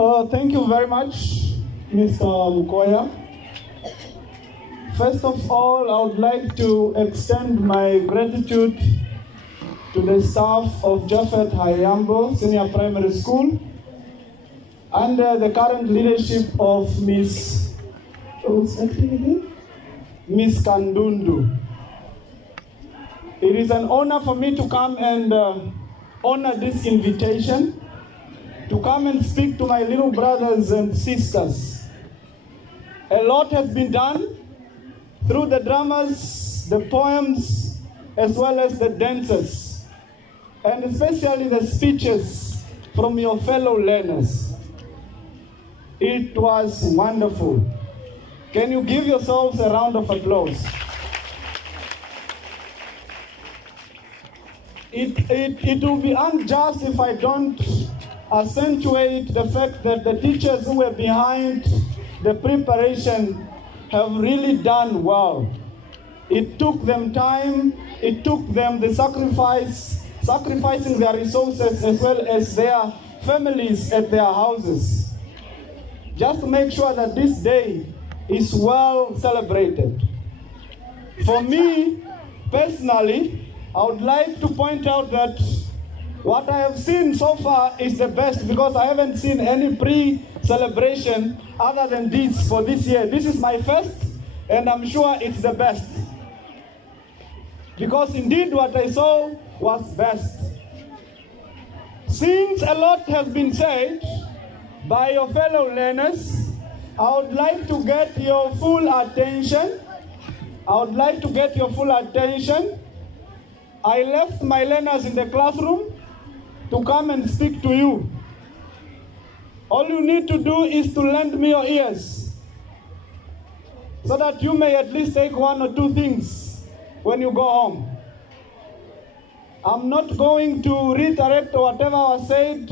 Thank you very much, Mr. Mukoya. First of all, I would like to extend my gratitude to the staff of Jafet Haiyambo Senior Primary School under the current leadership of Miss Kandundu. It is an honor for me to come and honor this invitation to come and speak to my little brothers and sisters. A lot has been done through the dramas, the poems, as well as the dances, and especially the speeches from your fellow learners. It was wonderful. Can you give yourselves a round of applause? It will be unjust if I don't accentuate the fact that the teachers who were behind the preparation have really done well. It took them time, it took them the sacrificing their resources as well as their families at their houses, just to make sure that this day is well celebrated. For me, personally, I would like to point out that what I have seen so far is the best, because I haven't seen any pre-celebration other than this for this year. This is my first, and I'm sure it's the best. Because indeed what I saw was best. Since a lot has been said by your fellow learners, I would like to get your full attention. I left my learners in the classroom to come and speak to you. All you need to do is to lend me your ears, so that you may at least take one or two things when you go home. I'm not going to reiterate whatever was said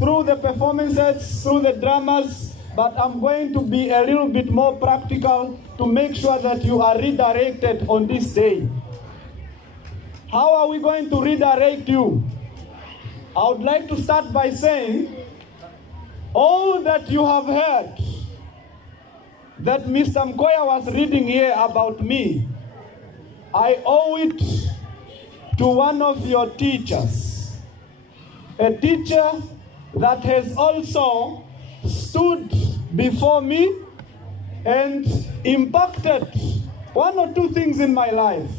through the performances, through the dramas, but I'm going to be a little bit more practical to make sure that you are redirected on this day. How are we going to redirect you? I would like to start by saying, all that you have heard that Mr. Mkoya was reading here about me, I owe it to one of your teachers. A teacher that has also stood before me and impacted one or two things in my life.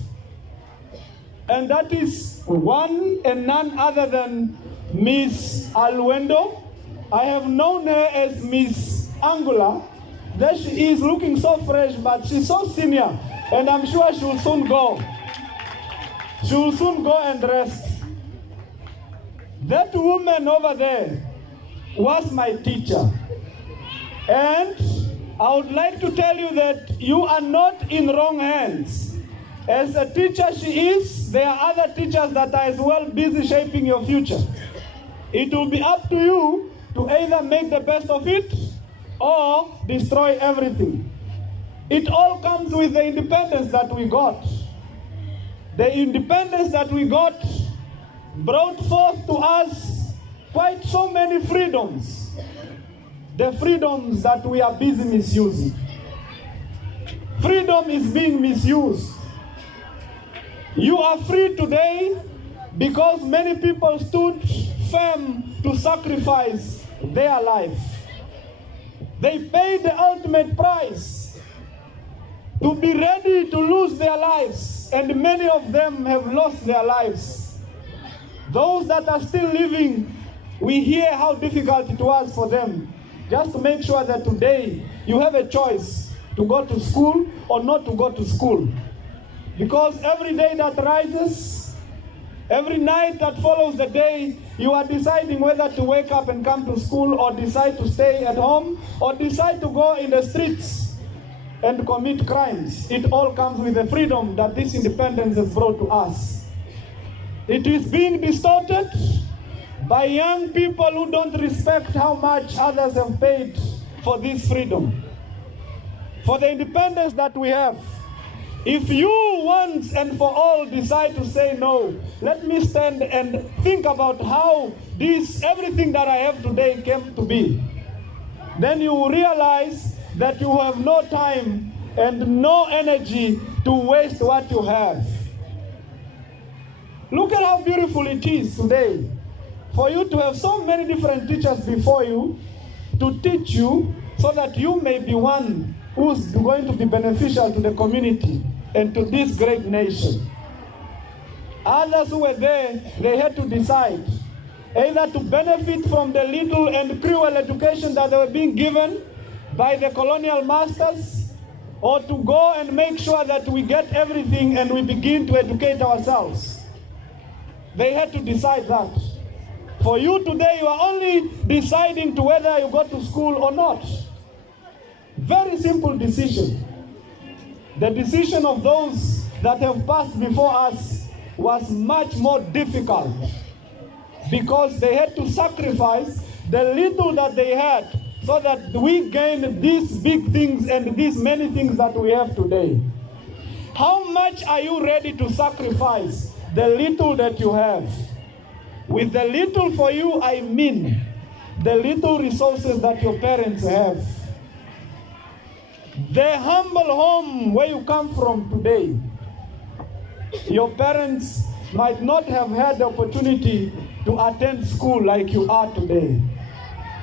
And that is one and none other than Miss Alwendo. I have known her as Miss Angula. There she is, looking so fresh, but she's so senior, and I'm sure she will soon go. She will soon go and rest. That woman over there was my teacher. And I would like to tell you that you are not in wrong hands. As a teacher she is, there are other teachers that are as well busy shaping your future. It will be up to you to either make the best of it or destroy everything. It all comes with the independence that we got. The independence that we got brought forth to us quite so many freedoms. The freedoms that we are busy misusing. Freedom is being misused. You are free today because many people stood firm to sacrifice their life. They paid the ultimate price to be ready to lose their lives, and many of them have lost their lives. Those that are still living, we hear how difficult it was for them. Just to make sure that today you have a choice to go to school or not to go to school. Because every day that rises, every night that follows the day, you are deciding whether to wake up and come to school, or decide to stay at home, or decide to go in the streets and commit crimes. It all comes with the freedom that this independence has brought to us. It is being distorted by young people who don't respect how much others have paid for this freedom, for the independence that we have. If you once and for all decide to say no, let me stand and think about how everything that I have today came to be. then you will realize that you have no time and no energy to waste what you have. Look at how beautiful it is today for you to have so many different teachers before you to teach you so that you may be one who's going to be beneficial to the community and to this great nation. Others who were there, they had to decide either to benefit from the little and cruel education that they were being given by the colonial masters, or to go and make sure that we get everything and we begin to educate ourselves. They had to decide that. For you today, you are only deciding to whether you go to school or not. Very simple decision. The decision of those that have passed before us was much more difficult because they had to sacrifice the little that they had so that we gain these big things and these many things that we have today. How much are you ready to sacrifice the little that you have? With the little for you, I mean the little resources that your parents have. The humble home where you come from today. Your parents might not have had the opportunity to attend school like you are today.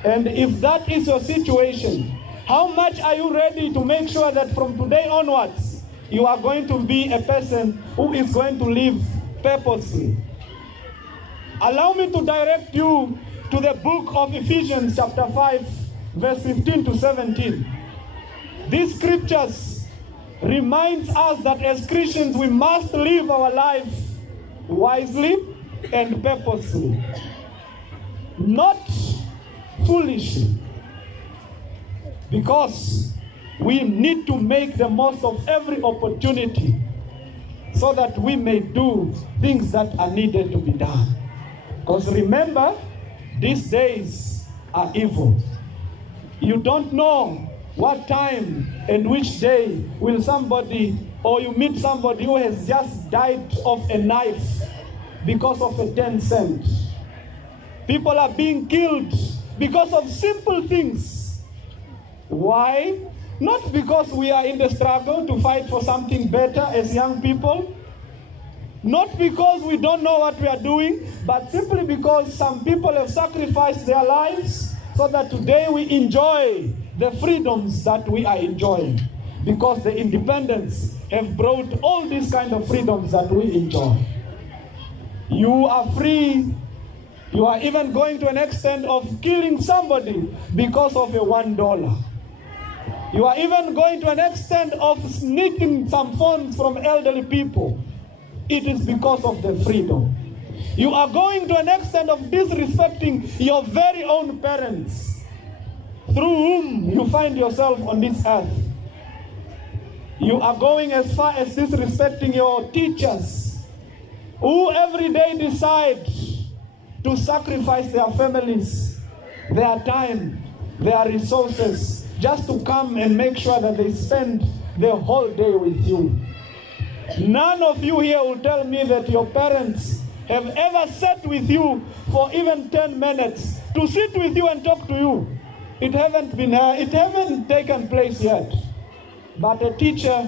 And if that is your situation, how much are you ready to make sure that from today onwards, you are going to be a person who is going to live purposely? Allow me to direct you to the book of Ephesians chapter 5, verse 15 to 17. These scriptures reminds us that as Christians, we must live our life wisely and purposely, not foolishly, because we need to make the most of every opportunity so that we may do things that are needed to be done. Because remember, these days are evil. You don't know what time and which day will somebody, or you meet somebody who has just died of a knife because of a 10 cent. People are being killed because of simple things. Why? Not because we are in the struggle to fight for something better as young people. Not because we don't know what we are doing, but simply because some people have sacrificed their lives so that today we enjoy the freedoms that we are enjoying. Because the independence have brought all these kind of freedoms that we enjoy. You are free. You are even going to an extent of killing somebody because of a $1. You are even going to an extent of sneaking some funds from elderly people. It is because of the freedom. You are going to an extent of disrespecting your very own parents, through whom you find yourself on this earth. You are going as far as disrespecting your teachers, who every day decide to sacrifice their families, their time, their resources, just to come and make sure that they spend the whole day with you. None of you here will tell me that your parents have ever sat with you for even 10 minutes to sit with you and talk to you. It haven't taken place yet. But a teacher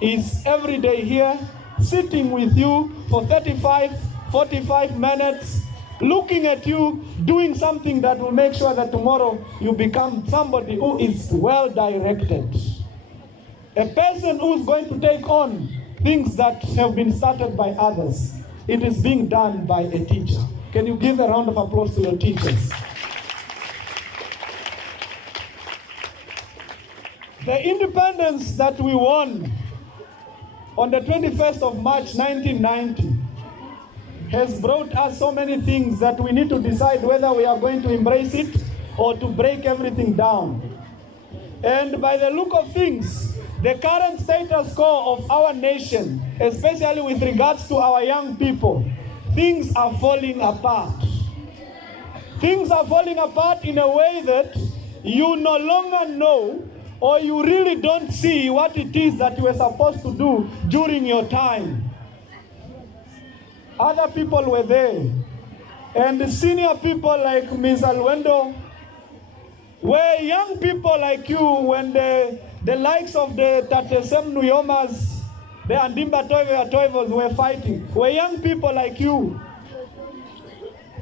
is every day here, sitting with you for 35, 45 minutes, looking at you, doing something that will make sure that tomorrow you become somebody who is well directed. A person who is going to take on things that have been started by others. It is being done by a teacher. Can you give a round of applause to your teachers? The independence that we won on the 21st of March 1990 has brought us so many things that we need to decide whether we are going to embrace it or to break everything down. And by the look of things, the current status quo of our nation, especially with regards to our young people, things are falling apart. Things are falling apart in a way that you no longer know, or you really don't see what it is that you were supposed to do during your time. Other people were there, and the senior people like Ms. Alwendo Where young people like you, when the likes of the Tatesem Nuyomas, the Andimba Toivos were fighting, where young people like you,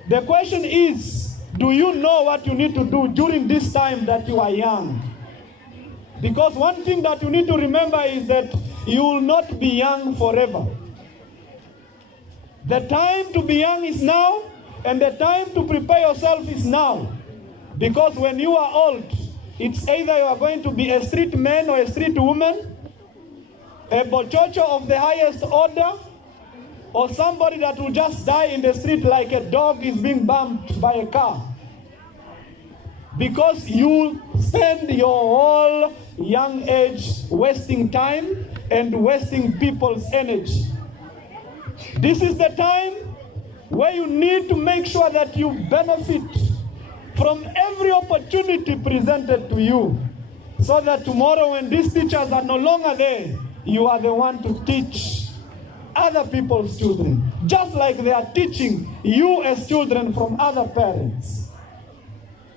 the question is, do you know what you need to do during this time that you are young? Because one thing that you need to remember is that you will not be young forever. The time to be young is now, and the time to prepare yourself is now. Because when you are old, it's either you are going to be a street man or a street woman, a bochocho of the highest order, or somebody that will just die in the street like a dog is being bumped by a car. Because you spend your whole young age wasting time and wasting people's energy. This is the time where you need to make sure that you benefit from every opportunity presented to you, so that tomorrow when these teachers are no longer there, you are the one to teach other people's children, just like they are teaching you as children from other parents.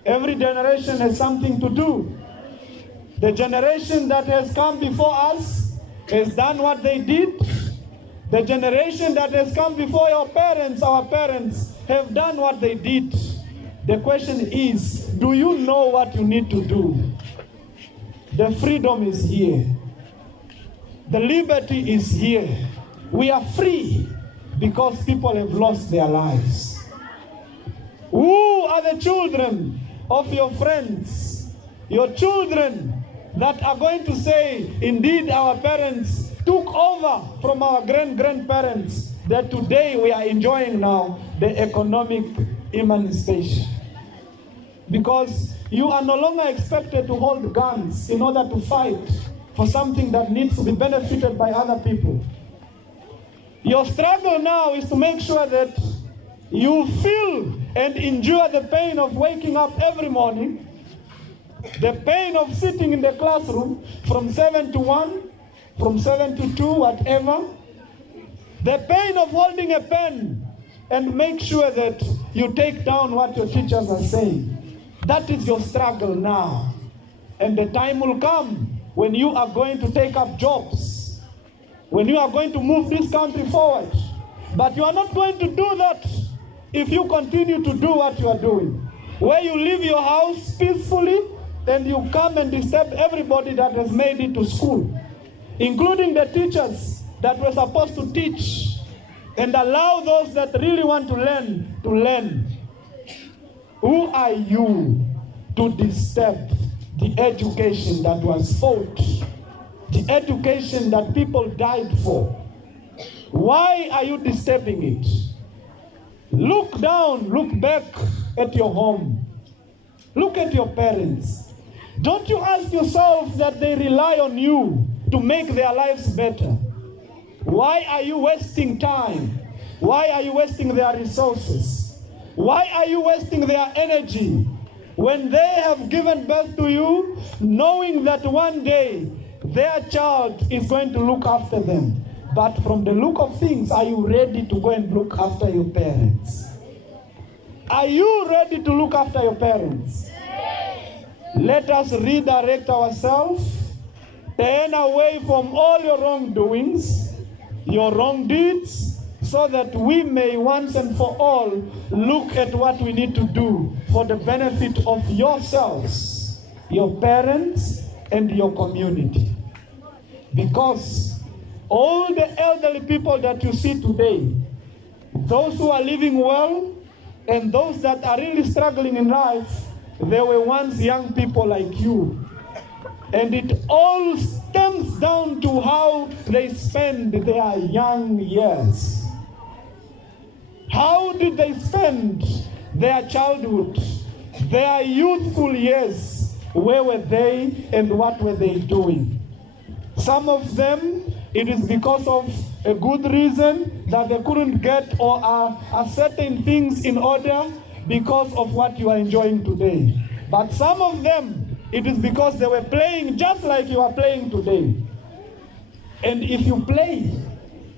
Every generation has something to do. The generation that has come before us has done what they did. The generation that has come before your parents, our parents, have done what they did. The question is, do you know what you need to do? The freedom is here. The liberty is here. We are free because people have lost their lives. Who are the children of your friends, your children that are going to say, indeed our parents took over from our grandparents, that today we are enjoying now the economic emancipation? Because you are no longer expected to hold guns in order to fight for something that needs to be benefited by other people. Your struggle now is to make sure that you feel and endure the pain of waking up every morning, the pain of sitting in the classroom from 7 to 1, from 7 to 2, whatever, the pain of holding a pen and make sure that you take down what your teachers are saying. That is your struggle now. And the time will come when you are going to take up jobs, when you are going to move this country forward. But you are not going to do that if you continue to do what you are doing, where you leave your house peacefully and you come and disturb everybody that has made it to school, including the teachers that were supposed to teach, and allow those that really want to learn to learn. Who are you to disturb the education that was fought, the education that people died for? Why are you disturbing it? Look down, look back at your home. Look at your parents. Don't you ask yourself that they rely on you to make their lives better? Why are you wasting time? Why are you wasting their resources? Why are you wasting their energy when they have given birth to you, knowing that one day their child is going to look after them? But from the look of things, are you ready to go and look after your parents? Are you ready to look after your parents? Let us redirect ourselves, turn away from all your wrongdoings, your wrong deeds, so that we may once and for all look at what we need to do for the benefit of yourselves, your parents, and your community. Because all the elderly people that you see today, those who are living well and those that are really struggling in life, they were once young people like you. And it all stems down to how they spend their young years. How did they spend their childhood, their youthful years? Where were they and what were they doing? Some of them, it is because of a good reason that they couldn't get or are certain things in order because of what you are enjoying today. But some of them, it is because they were playing just like you are playing today. And if you play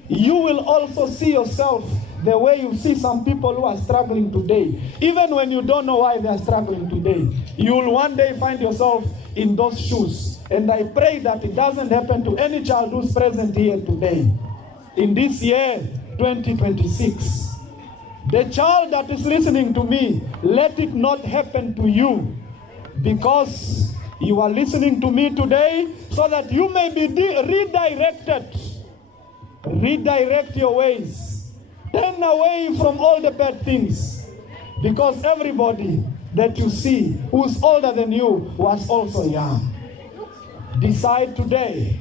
you will also see yourself the way you see some people who are struggling today. Even when you don't know why they are struggling today, you will one day find yourself in those shoes. And I pray that it doesn't happen to any child who's present here today. In this year, 2026, the child that is listening to me, let it not happen to you, because you are listening to me today so that you may be redirected. Redirect your ways. Turn away from all the bad things, because everybody that you see who's older than you was also young. Decide today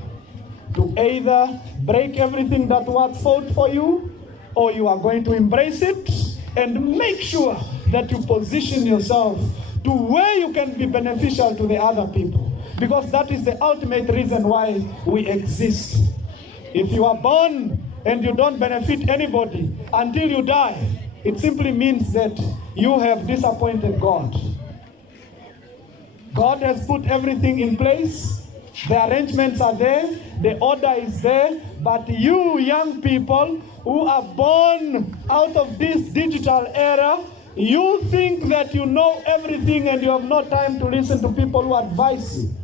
to either break everything that was fought for you, or you are going to embrace it and make sure that you position yourself to where you can be beneficial to the other people, because that is the ultimate reason why we exist. If you are born and you don't benefit anybody until you die, it simply means that you have disappointed God. God has put everything in place. The arrangements are there. The order is there. But you young people who are born out of this digital era, you think that you know everything and you have no time to listen to people who advise you.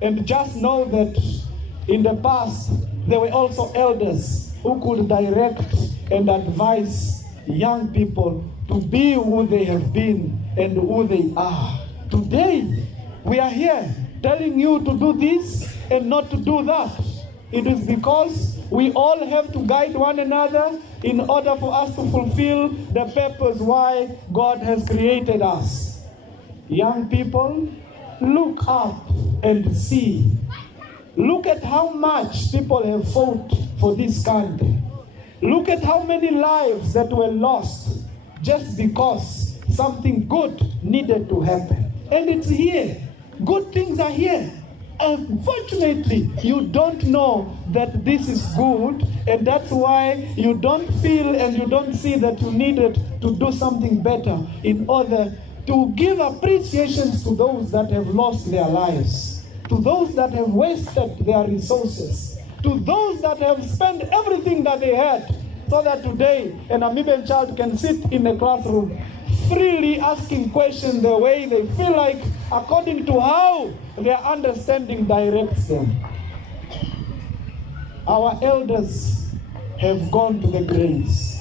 And just know that in the past, there were also elders who could direct and advise young people to be who they have been and who they are. Today, we are here telling you to do this and not to do that. It is because we all have to guide one another in order for us to fulfill the purpose why God has created us. Young people, look up and see. Look at how much people have fought for this country. Look at how many lives that were lost just because something good needed to happen. And it's here. Good things are here. Unfortunately, you don't know that this is good, and that's why you don't feel and you don't see that you needed to do something better in order to give appreciations to those that have lost their lives, to those that have wasted their resources, to those that have spent everything that they had, so that today an Namibian child can sit in a classroom freely asking questions the way they feel like, according to how their understanding directs them. Our elders have gone to the graves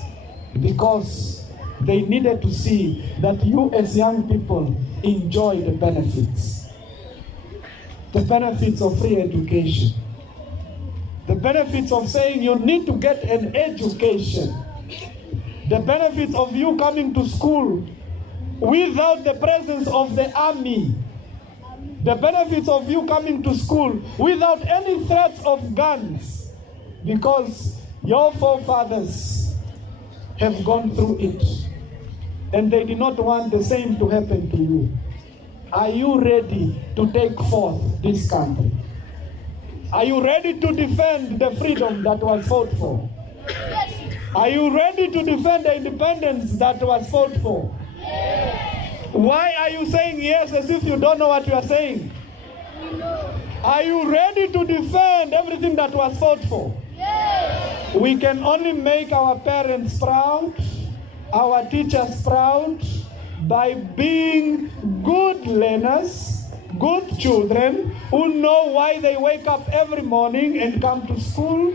because they needed to see that you as young people enjoy the benefits. The benefits of free education. The benefits of saying you need to get an education. The benefits of you coming to school without the presence of the army. The benefits of you coming to school without any threats of guns, because your forefathers have gone through it and they did not want the same to happen to you. Are you ready to take forth this country? Are you ready to defend the freedom that was fought for? Are you ready to defend the independence that was fought for? Why are you saying yes as if you don't know what you are saying? Are you ready to defend everything that was fought for? Yes. We can only make our parents proud, our teachers proud, by being good learners, good children who know why they wake up every morning and come to school.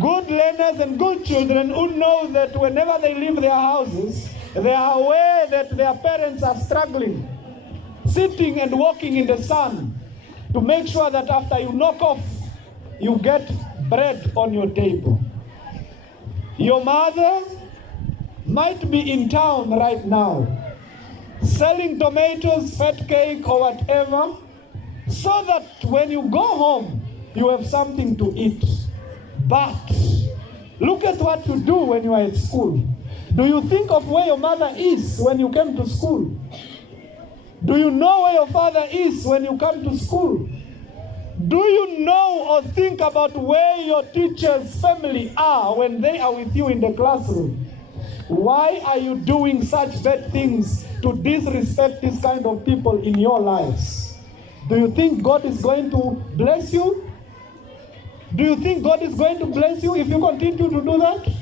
Good learners and good children who know that whenever they leave their houses, they are aware that their parents are struggling, sitting and walking in the sun to make sure that after you knock off, you get bread on your table. Your mother might be in town right now, selling tomatoes, fat cake, or whatever, so that when you go home, you have something to eat. But look at what you do when you are at school. Do you think of where your mother is when you came to school? Do you know where your father is when you come to school? Do you know or think about where your teacher's family are when they are with you in the classroom? Why are you doing such bad things to disrespect this kind of people in your lives? Do you think God is going to bless you? Do you think God is going to bless you if you continue to do that?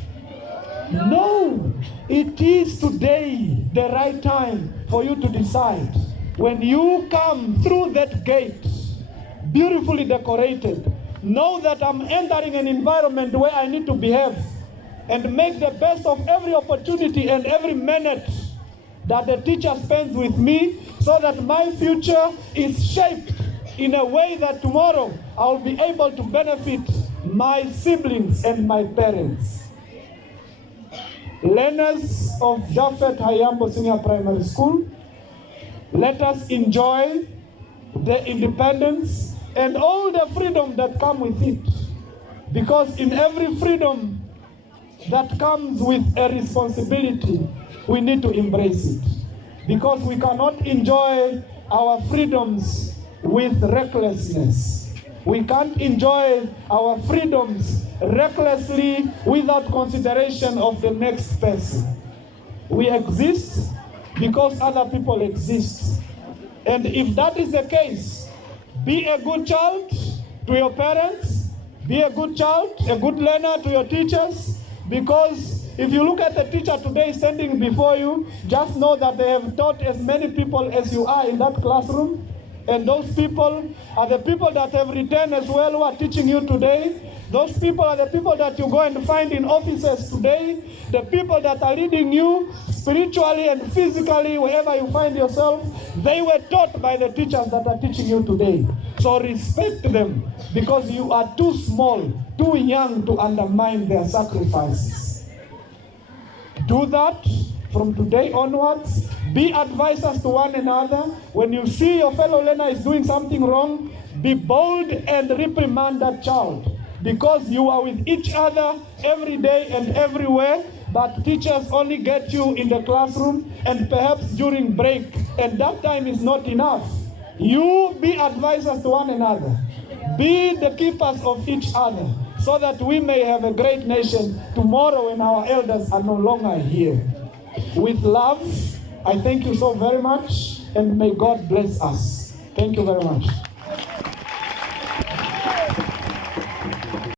No. It is today the right time for you to decide. When you come through that gate, beautifully decorated, know that I'm entering an environment where I need to behave and make the best of every opportunity and every minute that the teacher spends with me, so that my future is shaped in a way that tomorrow I'll be able to benefit my siblings and my parents. Learners of Jafet Haiyambo Senior Primary School, let us enjoy the independence and all the freedom that come with it. Because in every freedom that comes with a responsibility, we need to embrace it. Because we cannot enjoy our freedoms with recklessness. We can't enjoy our freedoms recklessly without consideration of the next person. We exist because other people exist. And if that is the case, be a good child to your parents, be a good child, a good learner to your teachers, because if you look at the teacher today standing before you, just know that they have taught as many people as you are in that classroom. And those people are the people that have returned as well who are teaching you today. Those people are the people that you go and find in offices today. The people that are leading you spiritually and physically, wherever you find yourself. They were taught by the teachers that are teaching you today. So respect them, because you are too small, too young to undermine their sacrifices. Do that from today onwards. Be advisors to one another. When you see your fellow learner is doing something wrong, be bold and reprimand that child. Because you are with each other every day and everywhere, but teachers only get you in the classroom and perhaps during break, and that time is not enough. You be advisors to one another. Be the keepers of each other, so that we may have a great nation tomorrow when our elders are no longer here. With love, I thank you so very much, and may God bless us. Thank you very much.